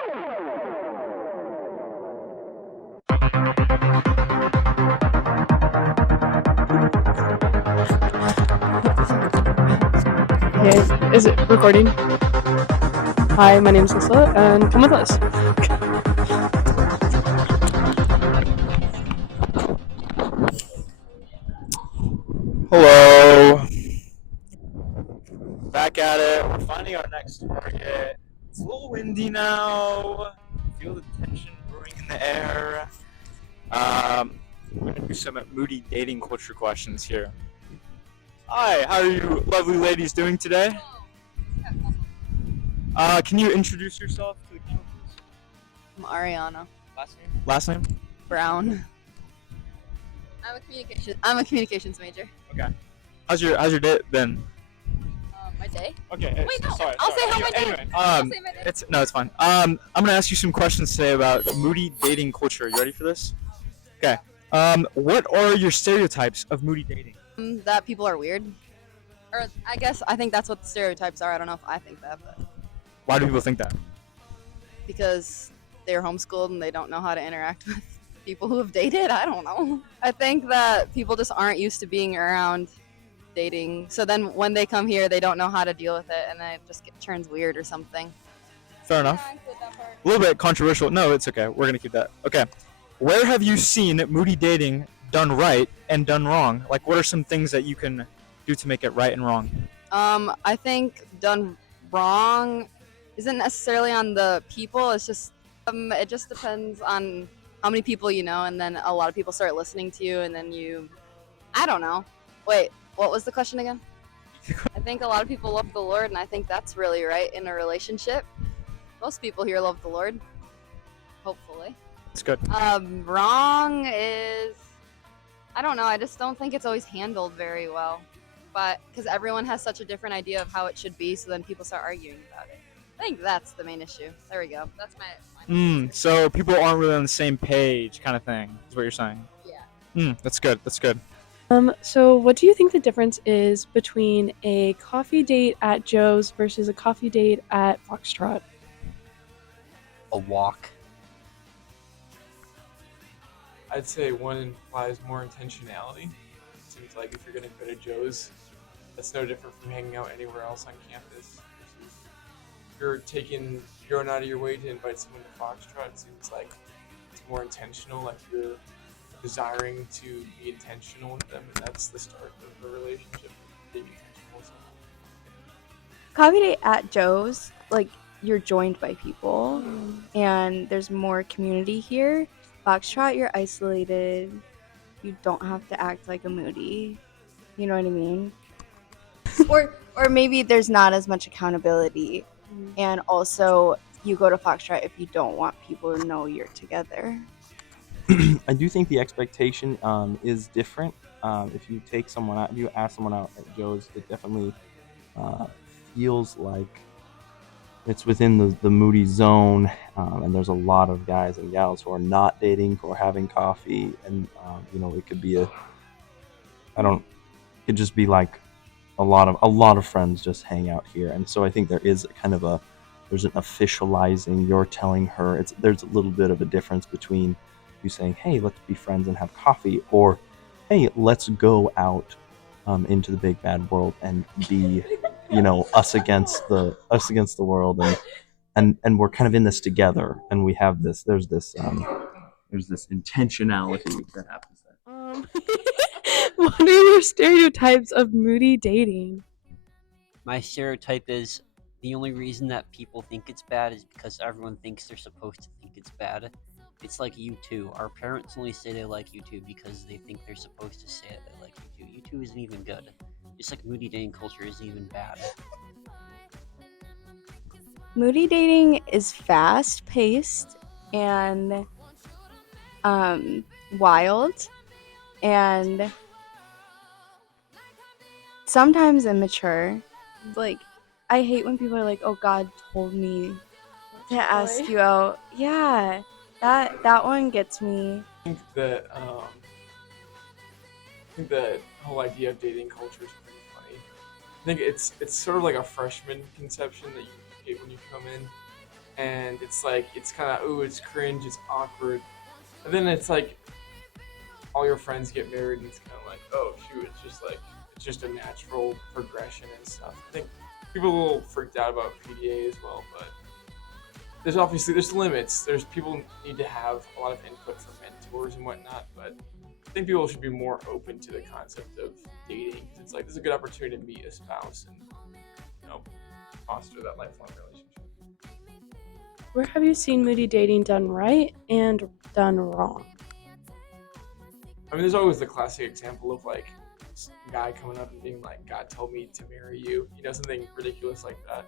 Okay, is it recording? Hi, my name's Lisa, and come with us. Hello. Back at it. We're finding our next target. It's a little windy now. Feel the tension brewing in the air. We're gonna do some Moody dating culture questions here. Hi, how are you lovely ladies doing today? Can you introduce yourself to the camera, please? I'm Ariana Last name? Last name? Brown. I'm a communications major. Okay. How's your day been? My day? Okay. Wait, no. Sorry. I'll say how my day. Anyway, I'll say my day. it's fine. I'm gonna ask you some questions today about Moody dating culture. You ready for this? Okay. What are your stereotypes of Moody dating? That people are weird. Or I think that's what the stereotypes are. I don't know if I think that, but Why do people think that? because they're homeschooled and they don't know how to interact with people who have dated. I don't know. I think that people just aren't used to being around dating. So then when they come here, they don't know how to deal with it, and then it just turns weird or something. Fair enough. A little bit controversial. No, it's okay. We're gonna keep that. Okay. Where have you seen Moody dating done right and done wrong? Like, what are some things that you can do to make it right and wrong? I think done wrong isn't necessarily on the people. It's just it just depends on how many people you know, and then a lot of people start listening to you, and then I don't know. Wait, what was the question again? I think a lot of people love the Lord, and I think that's really right in a relationship. Most people here love the Lord, hopefully. It's good. Wrong is, I don't know. I just don't think it's always handled very well, but because everyone has such a different idea of how it should be, so then people start arguing about it. I think that's the main issue. There we go. That's my So people aren't really on the same page, kind of thing, is what you're saying. Yeah. That's good. That's good. So what do you think the difference is between a coffee date at Joe's versus a coffee date at Foxtrot? A walk. I'd say one implies more intentionality. It seems like if you're going to go to Joe's, that's no different from hanging out anywhere else on campus. If you're going out of your way to invite someone to Foxtrot, it seems like it's more intentional, like you're desiring to be intentional with them, and that's the start of the relationship, being intentional with someone. Coffee date at Joe's, like, you're joined by people and there's more community here. Foxtrot, you're isolated. You don't have to act like a Moody. You know what I mean? or maybe there's not as much accountability. And also, you go to Foxtrot if you don't want people to know you're together. I do think the expectation is different. If you take someone out, if you ask someone out at Joe's, it definitely feels like it's within the Moody zone, and there's a lot of guys and gals who are not dating, who are having coffee, and it could be it could just be like a lot of friends just hang out here, and so I think there is there's an officializing. You're telling her there's a little bit of a difference between you saying, hey, let's be friends and have coffee, or hey, let's go out into the big bad world and be us against the world, and we're kind of in this together, and we have there's this intentionality that happens there. What are your stereotypes of Moody dating? My stereotype is the only reason that people think it's bad is because everyone thinks they're supposed to think it's bad. It's like U2. Our parents only say they like U2 because they think they're supposed to say it they like U2. U2 isn't even good. Just like Moody dating culture isn't even bad. Moody dating is fast-paced and wild, and sometimes immature. Like, I hate when people are like, oh, God told me to ask you out. Yeah, that one gets me. I think that whole idea of dating culture is pretty funny. I think it's sort of like a freshman conception that you get when you come in, and it's like it's kind of ooh, it's cringe, it's awkward, and then it's like all your friends get married, and it's kind of like oh shoot, it's just a natural progression and stuff. I think people are a little freaked out about PDA as well, but there's limits. There's people need to have a lot of input from mentors and whatnot, but I think people should be more open to the concept of dating because it's like there's a good opportunity to meet a spouse and you know foster that lifelong relationship. Where have you seen Moody dating done right and done wrong? I mean, there's always the classic example of like a guy coming up and being like, "God told me to marry you," something ridiculous like that.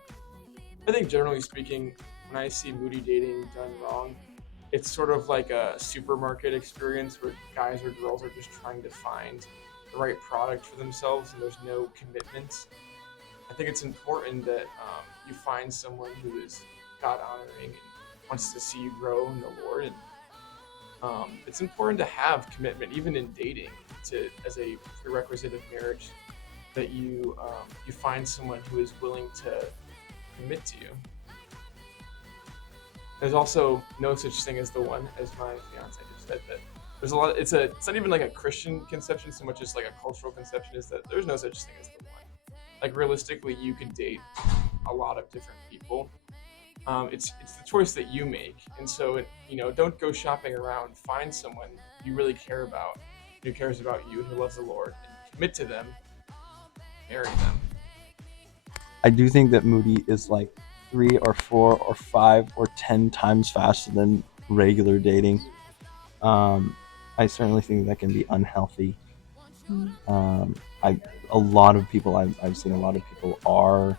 I think generally speaking, when I see Moody dating done wrong, it's sort of like a supermarket experience where guys or girls are just trying to find the right product for themselves and there's no commitment. I think it's important that you find someone who is God honoring and wants to see you grow in the Lord. And it's important to have commitment, even in dating, to as a prerequisite of marriage. That you find someone who is willing to commit to you. There's also no such thing as the one, as my fiance just said. That there's a lot. It's not even like a Christian conception so much as like a cultural conception. Is that there's no such thing as the one. Like realistically, you can date a lot of different people. It's the choice that you make, and so don't go shopping around. Find someone you really care about, who cares about you, who loves the Lord, and commit to them. Marry them. I do think that Moody is like 3 or 4 or 5 or 10 times faster than regular dating. I certainly think that can be unhealthy. Um, I a lot of people I've seen a lot of people are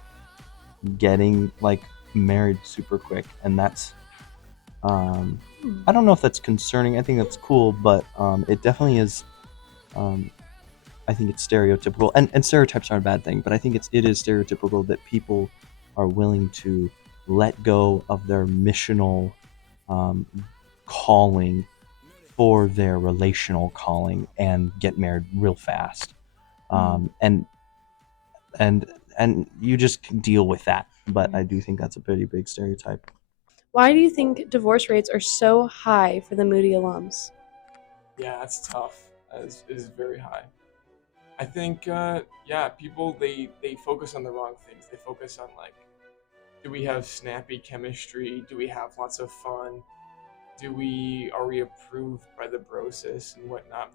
getting like married super quick, and that's I don't know if that's concerning. I think that's cool, but it definitely is. I think it's stereotypical, and stereotypes aren't a bad thing, but I think it is stereotypical that people are willing to let go of their missional um, calling for their relational calling and get married real fast. And and and you just deal with that. But I do think that's a pretty big stereotype. Why do you think divorce rates are so high for the Moody alums? Yeah, that's tough. Is very high. I think yeah, people they focus on the wrong things. They focus on like, do we have snappy chemistry? Do we have lots of fun? Are we approved by the brosis and whatnot?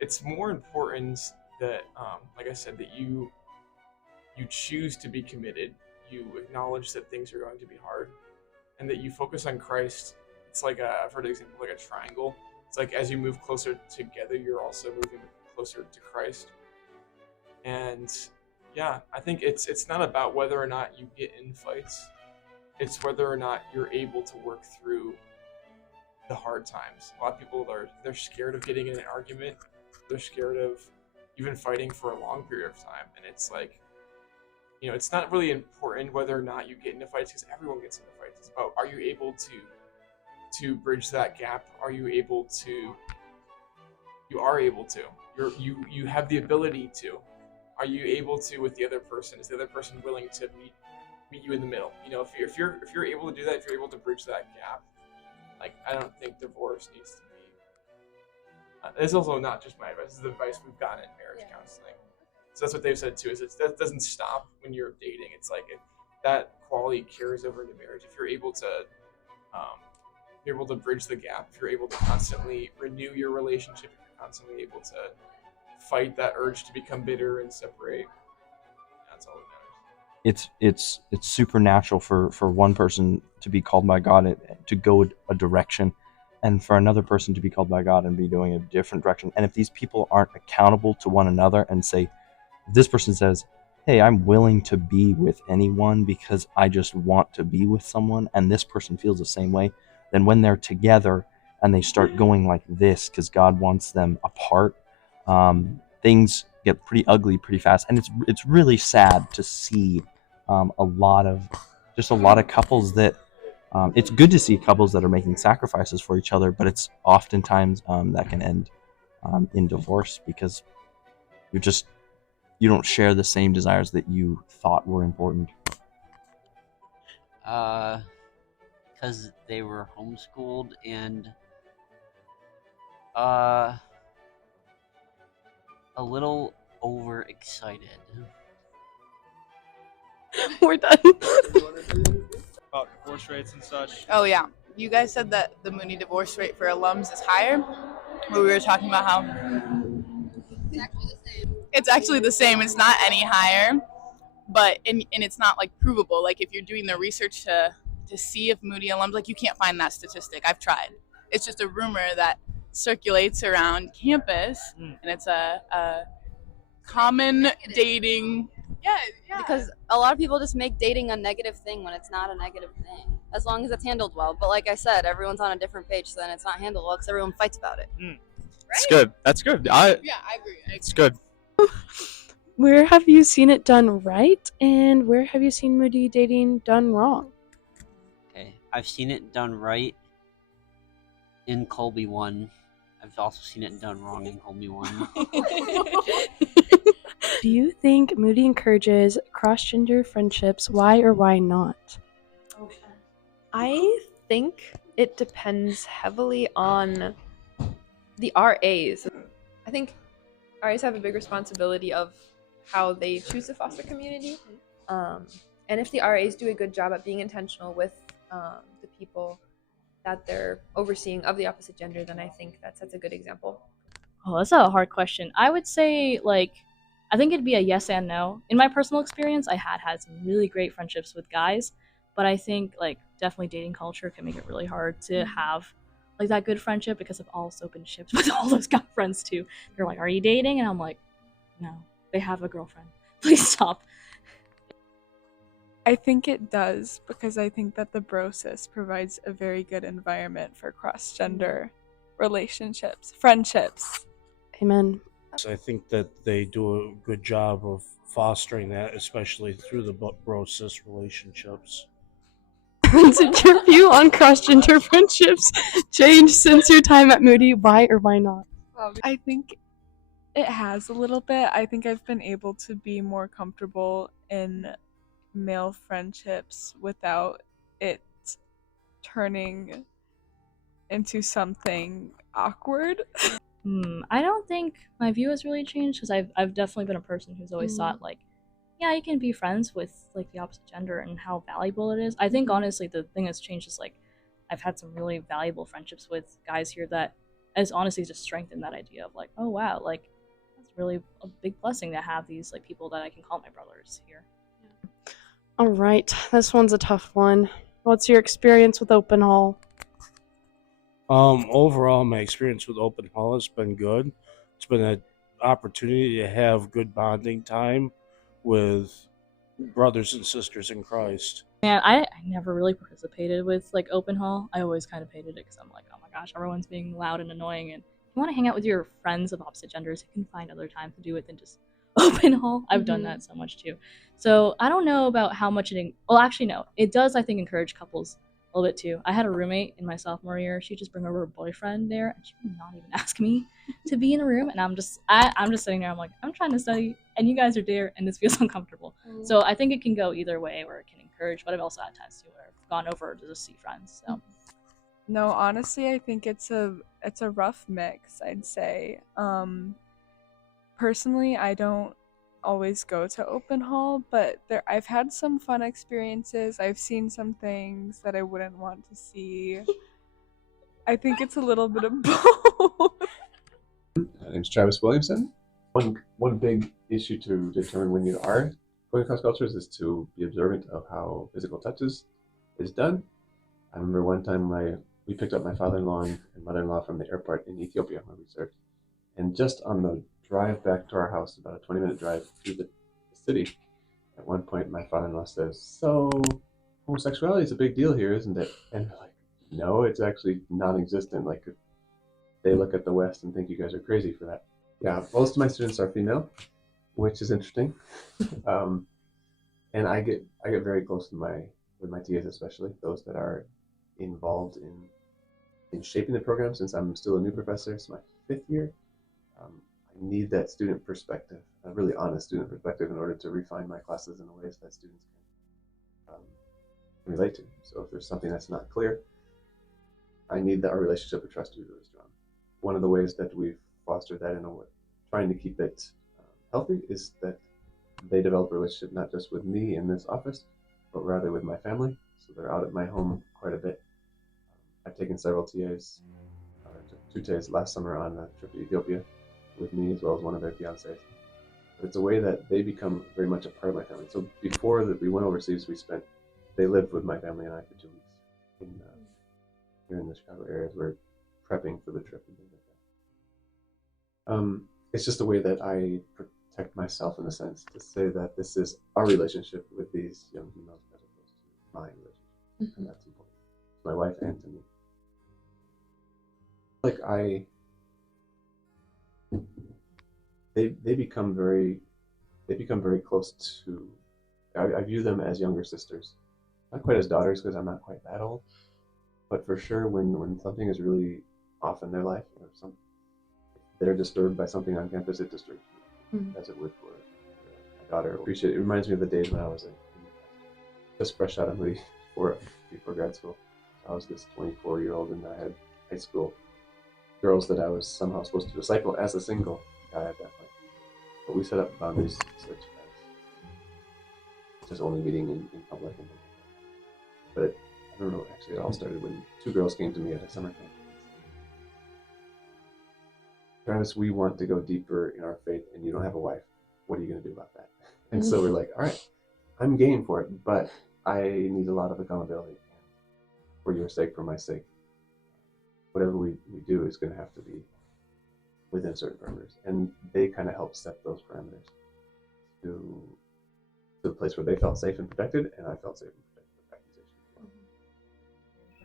It's more important that like I said, that you choose to be committed. You acknowledge that things are going to be hard, and that you focus on Christ. It's like I've heard an example like a triangle. It's like as you move closer together, you're also moving closer to Christ. And yeah, I think it's not about whether or not you get in fights. It's whether or not you're able to work through the hard times. A lot of people they're scared of getting in an argument. They're scared of even fighting for a long period of time. And it's like, it's not really important whether or not you get into fights because everyone gets into fights. It's about are you able to bridge that gap? Are you able to? You are able to. You have the ability to. Are you able to with the other person? Is the other person willing to meet you in the middle? If you're able to do that, if you're able to bridge that gap, like I don't think divorce needs to be. It's also not just my advice. This is the advice we've gotten in marriage counseling. So that's what they've said too. That doesn't stop when you're dating. It's like that quality carries over into marriage. If um, you're able to bridge the gap. If you're able to constantly renew your relationship, if you're constantly able to fight that urge to become bitter and separate. That's all that matters. It's supernatural for one person to be called by God to go a direction, and for another person to be called by God and be going a different direction. And if these people aren't accountable to one another and say, if this person says, hey, I'm willing to be with anyone because I just want to be with someone, and this person feels the same way, then when they're together and they start going like this because God wants them apart, things get pretty ugly pretty fast. And it's really sad to see a lot of couples that it's good to see couples that are making sacrifices for each other, but it's oftentimes that can end in divorce because you're just you don't share the same desires that you thought were important. Because because they were homeschooled and a little overexcited. We're done. About divorce rates and such. Oh yeah, you guys said that the Moody divorce rate for alums is higher. But we were talking about how it's actually the same. It's not any higher, but and it's not like provable. Like if you're doing the research to see if Moody alums, like you can't find that statistic. I've tried. It's just a rumor that circulates around campus, and it's a common dating. Yeah, yeah. Because a lot of people just make dating a negative thing when it's not a negative thing, as long as it's handled well. But like I said, everyone's on a different page, so then it's not handled well because everyone fights about it. That's good. That's good. Yeah, I agree. It's good. Where have you seen it done right, and where have you seen Moody dating done wrong? Okay, I've seen it done right in Colby 1. I've also seen it done wrong in Colby 1. Do you think Moody encourages cross-gender friendships? Why or why not? I think it depends heavily on the RAs. I think RAs have a big responsibility of how they choose to foster community. And if the RAs do a good job at being intentional with the people that they're overseeing of the opposite gender, then I think that sets a good example. Oh, that's a hard question. I would say, I think it'd be a yes and no. In my personal experience, I had some really great friendships with guys, but I think, definitely dating culture can make it really hard to have, that good friendship because I've also been shipped with all those guy friends, too. They're like, are you dating? And I'm like, no, they have a girlfriend. Please stop. I think it does because I think that the brosis provides a very good environment for cross-gender relationships, friendships. Amen. I think that they do a good job of fostering that, especially through the brosis relationships. Did your view on cross-gender friendships change since your time at Moody? Why or why not? I think it has a little bit. I think I've been able to be more comfortable in male friendships without it turning into something awkward. I don't think my view has really changed because I've definitely been a person who's always thought yeah, you can be friends with the opposite gender and how valuable it is. I think honestly the thing that's changed is I've had some really valuable friendships with guys here that has honestly just strengthened that idea of oh wow, that's really a big blessing to have these people that I can call my brothers here. All right, this one's a tough one. What's your experience with open hall? Overall, my experience with open hall has been good. It's been an opportunity to have good bonding time with brothers and sisters in Christ. Man, I never really participated with open hall. I always kind of hated it because I'm like, oh my gosh, everyone's being loud and annoying, and if you want to hang out with your friends of opposite genders, you can find other times to do it than just open hall. I've done that so much too. So I don't know about how much well, actually no, it does I think encourage couples a little bit too. I had a roommate in my sophomore year. She'd just bring over her boyfriend there, and she would not even ask me to be in the room. And I'm just sitting there. I'm like, I'm trying to study, and you guys are there, and this feels uncomfortable. So I think it can go either way, where it can encourage, but I've also had times too where I've gone over to just see friends. So No, honestly, I think it's a rough mix, I'd say. Personally, I don't always go to open hall, but I've had some fun experiences. I've seen some things that I wouldn't want to see. I think it's a little bit of both. My name's Travis Williamson. One big issue to determine when you are going across cultures is to be observant of how physical touches is done. I remember one time we picked up my father-in-law and mother-in-law from the airport in Ethiopia where we served, and just on the drive back to our house, about a 20-minute drive through the city, at one point my father-in-law says, "So homosexuality is a big deal here, isn't it?" And we're like, "No, it's actually non-existent. Like, they look at the West and think you guys are crazy for that." Yeah, most of my students are female, which is interesting, and I get very close with my TAs, especially those that are involved in shaping the program. Since I'm still a new professor, it's my 5th year. I need that student perspective, a really honest student perspective, in order to refine my classes in ways that students can relate to. So if there's something that's not clear, I need that our relationship of trust to be really strong. One of the ways that we've fostered that in a way, trying to keep it healthy, is that they develop a relationship not just with me in this office, but rather with my family. So they're out at my home quite a bit. I've taken several TAs. I took 2 TAs last summer on a trip to Ethiopia with me as well as one of their fiancés. But it's a way that they become very much a part of my family. So before that we went overseas, they lived with my family and I for 2 weeks here in the Chicago area as we're prepping for the trip and things like that. It's just a way that I protect myself in a sense to say that this is our relationship with these young females as opposed to my relationship, and that's important to my wife and to me. Like they become very close to. I view them as younger sisters, not quite as daughters because I'm not quite that old, but for sure when something is really off in their life or they're disturbed by something on campus, it disturbs me as it would for my daughter. It reminds me of the days when I was just fresh out of Moody before grad school. I was this 24-year-old and I had high school girls that I was somehow supposed to disciple as a single guy at that point. But we set up boundaries such as just only meeting in public and things like that. But I don't know, actually it all started when 2 girls came to me at a summer camp. Travis, we want to go deeper in our faith and you don't have a wife. What are you going to do about that? And so we're like, all right, I'm game for it, but I need a lot of accountability. For your sake, for my sake, whatever we do is going to have to be within certain parameters. And they kind of help set those parameters to the place where they felt safe and protected, and I felt safe and protected with accusation.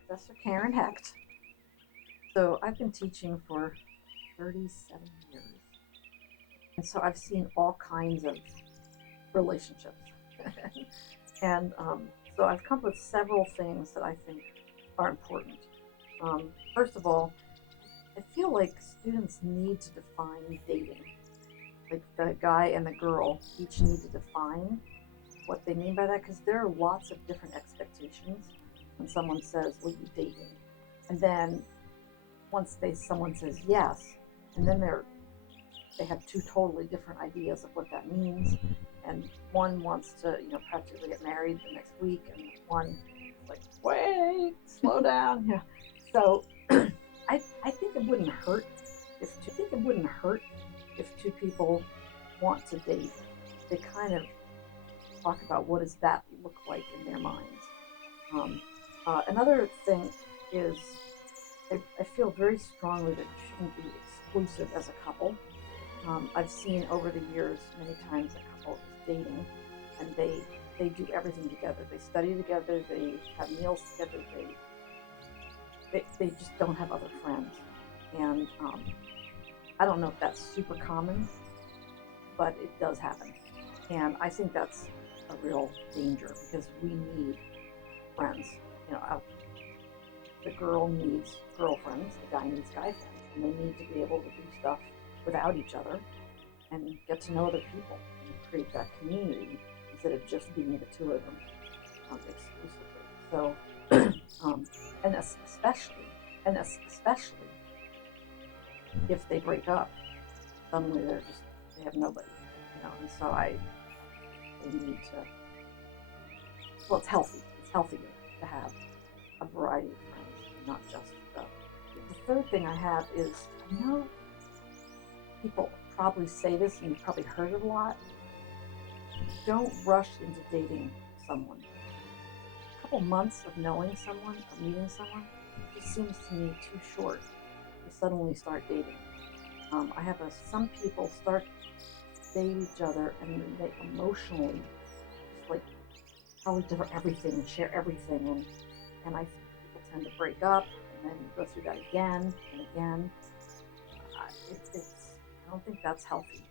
Professor Karen Hecht. So I've been teaching for 37 years. And so I've seen all kinds of relationships. And so I've come up with several things that I think are important. First of all, I feel like students need to define dating. Like the guy and the girl each need to define what they mean by that, because there are lots of different expectations when someone says, "Will you date me?" And then once someone says yes, and then they have 2 totally different ideas of what that means, and one wants to practically get married the next week, and one is like, wait, slow down. Yeah. So I think it wouldn't hurt if 2 people want to date, they kind of talk about what does that look like in their minds. Another thing is I feel very strongly that you shouldn't be exclusive as a couple. I've seen over the years many times a couple is dating and they do everything together. They study together, they have meals together, they just don't have other friends. And I don't know if that's super common, but it does happen. And I think that's a real danger because we need friends. The girl needs girlfriends, the guy needs guy friends, and they need to be able to do stuff without each other and get to know other people and create that community instead of just being the 2 of them exclusively. So, and especially if they break up, suddenly they have nobody, and so they need to, well, it's healthy. It's healthier to have a variety of friends, not just the third thing I have is, people probably say this and you've probably heard it a lot. Don't rush into dating someone. A couple months of knowing someone or meeting someone just seems to me too short to suddenly start dating. I have some people start date each other and they emotionally just like probably do everything and share everything, and I think people tend to break up and then go through that again and again. I don't think that's healthy.